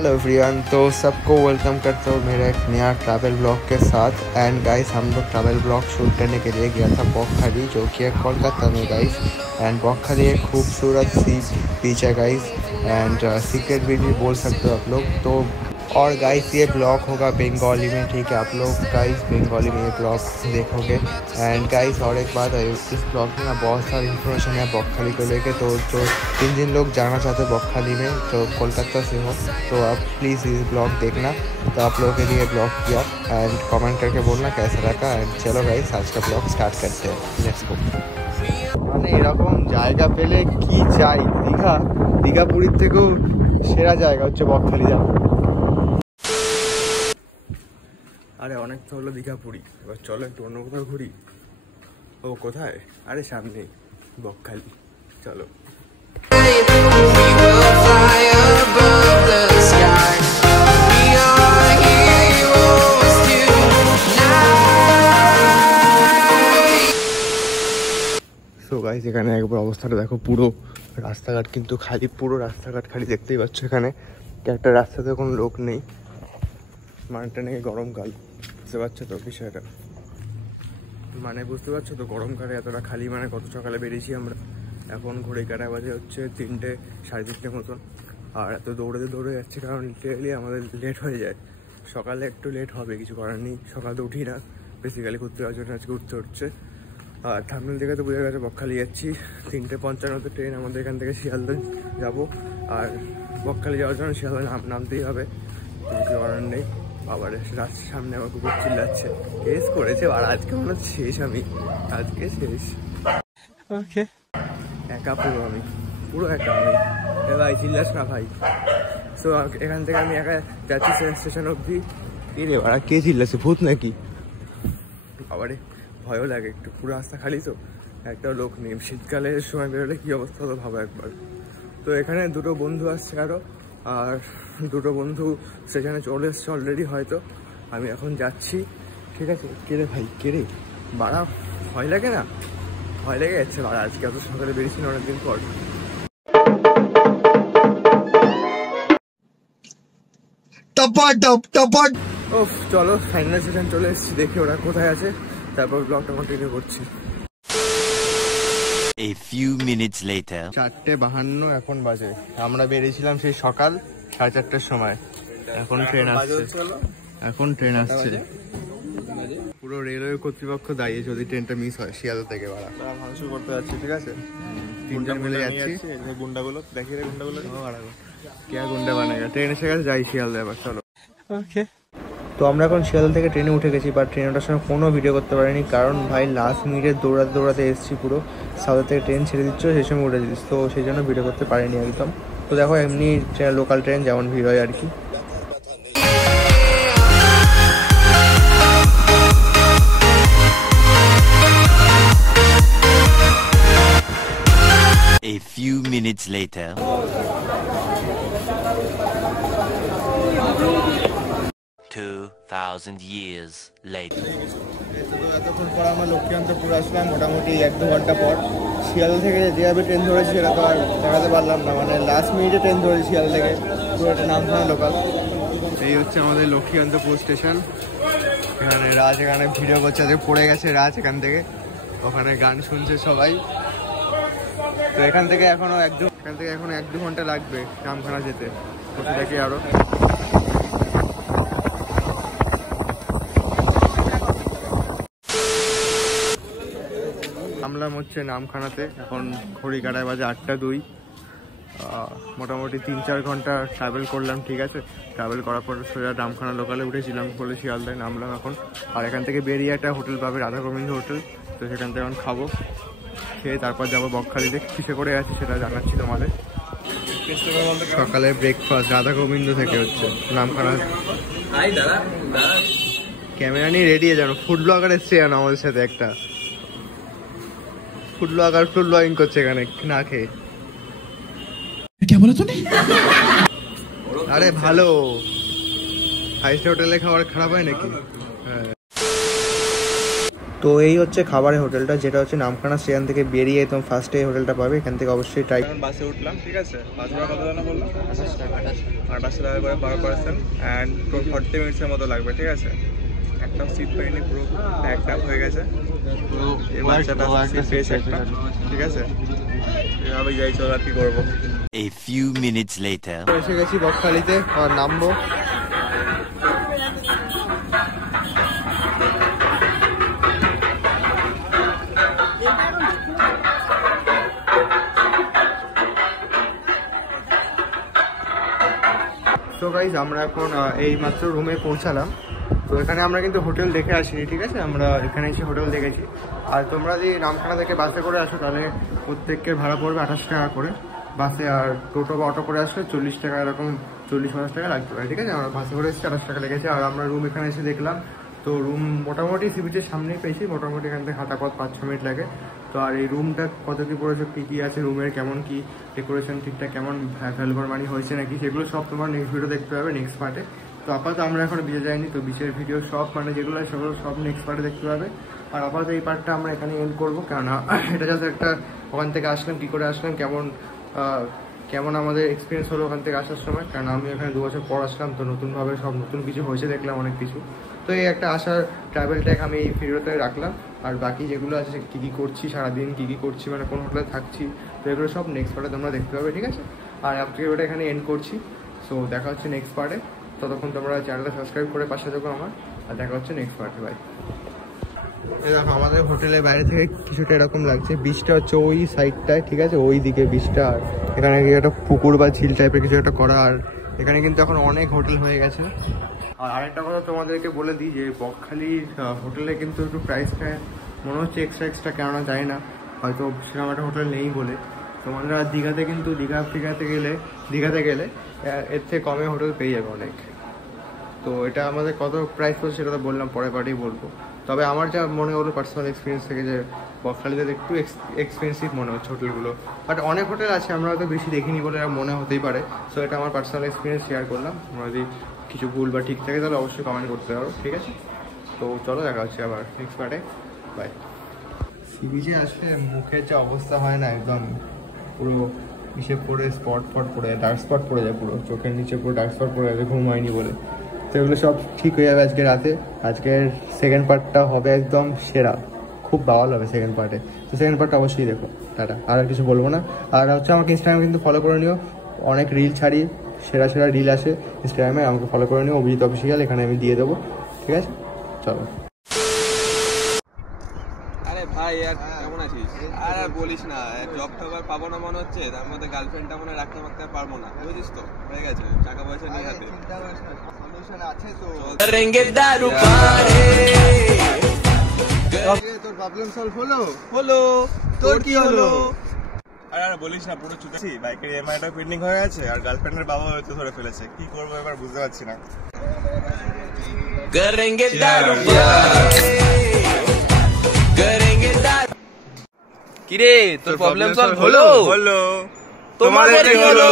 Hello everyone, तो सबको welcome करता हूँ मेरा एक नया ट्रैवल ब्लॉग के साथ। एंड गाइस, हम लोग ट्रैवल ब्लॉग शूट करने के लिए गया था बॉकखाली, जो कि है कोलकाता में गाइस। एंड बॉकखाली एक खूबसूरत सी बीच है गाइस, एंड सीक्रेट बीच भी बोल सकते हो आप लोग। तो और गाइस, ये ब्लॉग होगा बंगाली में, ठीक है। आप लोग गाइस बंगाली में ये ब्लॉग देखोगे। एंड गाइस, और एक बात है, इस ब्लॉग में ना बहुत सारी इन्फॉर्मेशन है बॉकखाली को लेके। तो जो जिन लोग जाना चाहते हैं बॉकखाली में, तो कोलकाता से हो, तो आप प्लीज़ इस ब्लॉग देखना। तो आप लोगों के लिए ब्लॉग किया, एंड कमेंट करके बोलना कैसा लगा। एंड चलो गाइस, आज का ब्लॉग स्टार्ट करते हैं, लेट्स गो। মানে এরকম জায়গা পেলে কি চাই, দীঘাপুরীর থেকেও সেরা জায়গা হচ্ছে বকখালি। যাও, আরে অনেক তো হলো দীঘাপুরী, এবার চলো একটু অন্য কোথাও ঘুরি। ও কোথায়? আরে সামনেই বকখালি, চলো। সো গাইস, এখানে একবার অবস্থাটা দেখো, পুরো রাস্তাঘাট কিন্তু খালি, পুরো রাস্তাঘাট খালি, দেখতেই পাচ্ছ। এখানে একটা রাস্তাতে কোনো লোক নেই, মানেটা নাকি গরমকাল, বুঝতে পারছো তো বিষয়টা? মানে বুঝতে পারছো তো, গরমকালে এতটা খালি, মানে কত সকালে বেরিয়েছি আমরা, এখন ঘড়ি কাটা বাজে হচ্ছে 3টে, সাড়ে 3টে মতন। আর এত দৌড়ে যাচ্ছে কারণ লিটারেলি আমাদের লেট হয়ে যায়। সকালে একটু লেট হবে, কিছু করার নেই, সকালে তো উঠি না বেসিক্যালি, ঘুরতে যাওয়ার জন্য আজকে উঠতে হচ্ছে। আর থামনেল দেখে তো বোঝা গেছে বকখালি যাচ্ছি। 3:55 ট্রেন আমাদের এখান থেকে শিয়ালদা যাবো, আর বকখালি যাওয়ার জন্য শিয়ালদা নামতেই হবে, কিছু করার নেই। আবার রাস্তার সামনে আমার কুকুর চিল্লাচ্ছে, কেস করেছে। আর আজকে মনে হচ্ছে শেষ, আমি আজকে শেষ। ওকে, একা পুরো একা আমি। ভাই চিল্লাস না ভাই। সো এখান থেকে আমি একা যাচ্ছি স্টেশন অবধি। কি রে ভাড়া, কে চিল্লাচ্ছে, ভূত নাকি? আবারে ভয়ও লাগে একটু, পুরো রাস্তা খালি তো, একটাও লোক নেই। শীতকালের সময় বেরোলে কী অবস্থা হতো ভাবো একবার। তো এখানে দুটো বন্ধু আসছে আরও, আর দুটো বন্ধু সেখানে চলে এসছে অলরেডি হয়তো। আমি এখন যাচ্ছি, ঠিক আছে। কেড়ে ভাই, কেড়ে বাড়া, ভয় লাগে না? ভয় লেগে যাচ্ছে বাড়া, আজকে এত সকালে বেরিয়েছি না অনেকদিন পর। ওফ, চলো ফাইনাল সেশন চলে এসেছি, দেখি ওরা কোথায় আছে, তারপর ব্লগটা কন্টিনিউ করছি। A few minutes later. 4:52 এখন বাজে। আমরা বেরিয়েছিলাম সেই সকাল 4:30টার সময়। এখন ট্রেন আসছে। পুরো রেলওয়ে কর্তৃপক্ষ দায়ী যদি ট্রেনটা মিস হয় শিয়ালদা থেকে। ভাঙচুর করতে যাচ্ছি, ঠিক আছে, 3জন মিলে যাচ্ছি। গুন্ডাগুলো দেখিয়ে রে, গুন্ডাগুলো কে গুন্ডা বানায়। ট্রেন এসে গেছে, যাই শিয়ালদা এবার, চলো। ওকে, তো আমরা এখন শিয়ালদা থেকে ট্রেনে উঠে গেছি, বাট ট্রেন ওঠার সময় কোনো ভিডিও করতে পারিনি, কারণ ভাই লাস্ট মিনিটে দৌড়াতে এসেছি। পুরো সাউথ থেকে ট্রেন ছেড়ে দিচ্ছ, সেই সময় উঠে দিচ্ছি, তো সেই জন্য ভিডিও করতে পারিনি একদম। তো দেখো, এমনি লোকাল ট্রেন যেমন ভিড় হয় আর কি। A few minutes later. 2000 years later. এতক্ষণ পর আমরা লক্ষ্মীকান্তপুর আসলাম, মোটামুটি 1-2 ঘন্টা পর। শিয়ালদা থেকে যেভাবে ট্রেন ধরেছি সেটা তো আর দেখাতে পারলাম না, মানে লাস্ট মিনিটে ট্রেন ধরেছি শিয়ালদা থেকে, পুরো একটা নামখানা লোকাল। এই হচ্ছে আমাদের লক্ষ্মীকান্তপুর স্টেশন। এখানে রাজ এখানে ভিডিও করছে, যে পড়ে গেছে রাজ এখান থেকে, ওখানে গান শুনছে সবাই। তো এখান থেকে এখনো 1-2 ঘন্টা লাগবে নামখানা যেতে, বসে থাকি আরো। নামলাম হচ্ছে নামখানাতে, এখন ঘড়ি কাটায় বাজে 8:02। মোটামুটি 3-4 ঘন্টা ট্রাভেল করলাম, ঠিক আছে। ট্রাভেল করার পর সোজা নামখানা লোকালে উঠেছিলাম, বলে শিয়ালদায় নামলাম এখন। আর এখান থেকে বেরিয়ে একটা হোটেল পাবে, রাধা গোবিন্দ হোটেল, তো সেখান থেকে এখন খাবো, খেয়ে তারপর যাবো বকখালিতে। কিসে করে আছে সেটা জানাচ্ছি তোমাদের। সকালে ব্রেকফাস্ট রাধা গোবিন্দ থেকে হচ্ছে নামখানা। ক্যামেরা নিয়ে রেডি হয়ে জানো, ফুড ব্লগার এসছে জানো আমাদের সাথে, একটা ফুড ব্লগিং করছে এখানে না খেয়ে। আরে ভালো, 5 স্টার হোটেলে খাবার খারাপ হয় নাকি? তো এই হচ্ছে খাবারের হোটেলটা, যেটা হচ্ছে নামখানা স্টেশন থেকে বেরিয়ে একদম ফার্স্টে এই হোটেলটা পাবে। এখান থেকে অবশ্যই ট্রাই। বাসে উঠলাম, ঠিক আছে। বাস ভাড়া কত জানা বললাম? 28 টাকা করে পার পার্সন, অ্যান্ড 40 মিনিটসের মতো লাগবে, ঠিক আছে। একটা সিট পাইনি, পুরো প্যাকড আপ হয়ে গেছে। এই বাচ্চাটা সিট পেয়েছে একটা, ঠিক আছে। এভাবে যাই, চল আর কি করবো। A few minutes later. এসে গেছি বকখালিতে, আর নামবো। তো গাইজ আমরা এখন এই মাত্র রুমে পৌঁছালাম। তো এখানে আমরা কিন্তু হোটেল দেখে আসিনি, ঠিক আছে। আমরা এখানে এসে হোটেল দেখেছি। আর তোমরা যদি নামখানা থেকে বাসে করে আসো তাহলে প্রত্যেককে ভাড়া পড়বে 28 টাকা করে বাসে, আর টোটো বা অটো করে আসলে 40 টাকা, এরকম 40-50 টাকা লাগতে পারে, ঠিক আছে। আমরা বাসে করে এসেছি, 28 টাকা লেগেছে। আর আমরা রুম এখানে এসে দেখলাম, তো রুম মোটামুটি সি বিচের সামনেই পেয়েছি, মোটামুটি এখান থেকে হাঁটা পথ 5-6 মিনিট লাগে। তো আর এই রুমটা কত কী পড়েছে, কী কী আছে রুমের, কেমন কি ডেকোরেশন ঠিকঠাক কেমন ভ্যালভার মানি হয়েছে নাকি, সেগুলো সব তোমার নেক্সট ভিডিও দেখতে পাবে, নেক্সট পার্টে। তো আপাতত আমরা এখন বিচে যাইনি, তো বিচের ভিডিও সব মানে যেগুলো সেগুলো সব নেক্সট পার্টে দেখতে পাবে। আর আপাতত এই পার্টটা আমরা এখানে এন্ড করবো, কেননা এটা জাস্ট একটা ওখান থেকে আসলাম, কী করে আসলাম, কেমন আমাদের এক্সপিরিয়েন্স হলো ওখান থেকে আসার সময়। কারণ আমি এখানে 2 বছর পর আসলাম, তো নতুনভাবে সব নতুন কিছু হয়েছে দেখলাম, অনেক কিছু। তো এই একটা আসার ট্রাভেল ট্যাগ আমি এই ভিডিওতে রাখলাম। আর বাকি যেগুলো আছে, কী কী করছি সারাদিন, কী কী করছি, মানে কোন হোটেলে থাকছি, তো এগুলো সব নেক্সট পার্টে তোমরা দেখতে পাবে, ঠিক আছে। আর আজকে ওটা এখানে এন্ড করছি। সো দেখা হচ্ছে নেক্সট পার্টে। ততক্ষণ তোমরা চ্যানেলটা সাবস্ক্রাইব করে পাশে থাকো আমার, আর দেখা হচ্ছে নেক্সট পার্টে। বাই। দেখো আমাদের হোটেলের বাইরে থেকে কিছুটা এরকম লাগছে, বিচটা হচ্ছে ওই সাইডটায়, ঠিক আছে, ওই দিকে বিচটা। আর এখানে একটা পুকুর বা ঝিল টাইপের কিছু একটা করা। আর এখানে কিন্তু এখন অনেক হোটেল হয়ে গেছে। আর আরেকটা কথা তোমাদেরকে বলে দিই, যে বকখালির হোটেলে কিন্তু একটু প্রাইসটা মনে হচ্ছে এক্সট্রা, কেননা যায় না, হয়তো সেরকম একটা হোটেল নেই বলে। তোমরা দীঘাতে কিন্তু দীঘাতে গেলে এর থেকে কমে হোটেল পেয়ে যাবে অনেক। তো এটা আমাদের কত প্রাইস পড়ছে সেটা তো বললাম, পরে পার্টেই বলবো। তবে আমার যা মনে হলো পার্সোনাল এক্সপিরিয়েন্স থেকে, যে বকখালিতে একটু এক্সপেন্সিভ মনে হচ্ছে হোটেলগুলো। বাট অনেক হোটেল আছে, আমরা হয়তো বেশি দেখিনি বলে মনে হতেই পারে। সো এটা আমার পার্সোনাল এক্সপিরিয়েন্স শেয়ার করলাম। তোমরা যদি কিছু ভুল বা ঠিক থাকে তাহলে অবশ্যই কমেন্ট করতে পারো, ঠিক আছে। তো চলো দেখা হচ্ছে আবার নেক্সট পার্টে। বাই। সি বিচে আসলে মুখের যে অবস্থা হয় না, একদম পুরো ইসে পড়ে স্পট পড়ে যায়, ডার্ক স্পট পড়ে যায়, পুরো চোখের নিচে পুরো ডার্ক স্পট পড়ে যাবে, ঘুম হয়নি বলে। তো এগুলো সব ঠিক হয়ে যাবে আজকে রাতে। আজকের সেকেন্ড পার্টটা হবে একদম সেরা, খুব ভালো হবে সেকেন্ড পার্টে। তো সেকেন্ড পার্টটা অবশ্যই দেখো। টাটা, আর কিছু বলবো না। আর হচ্ছে আমাকে ইনস্টাগ্রামে কিন্তু ফলো করে নিও, অনেক রিল ছাড়ি, সেরা রিল আসে ইনস্টাগ্রামে, আমাকে ফলো করে নিও, অভিজিৎ অফিসিয়াল, এখানে আমি দিয়ে দেবো, ঠিক আছে। চলো। আরে ভাই আর কেমন আছিস? আর বলিস না, জব টব আর পাবো না মনে হচ্ছে, তার মধ্যে গার্লফ্রেন্ডটা মনে রাখতে পারবো না, বুঝিস তো, হয়ে গেছে, টাকা পয়সা নিয়ে হাতে। তোর প্রবলেম সলভ হলো তোর কি হলো? আর বলিস না, পুরো ছুটেছি, বাইকের ইএমআইটা পেন্ডিং হয়ে গেছে, আর গার্লফ্রেন্ডের বাবা হয়তো ধরে ফেলেছে। কি করবো এবার বুঝতে পারছি না। কিরে তোর প্রবলেম সলভ হলো? হলো। তোমাদের কি হলো?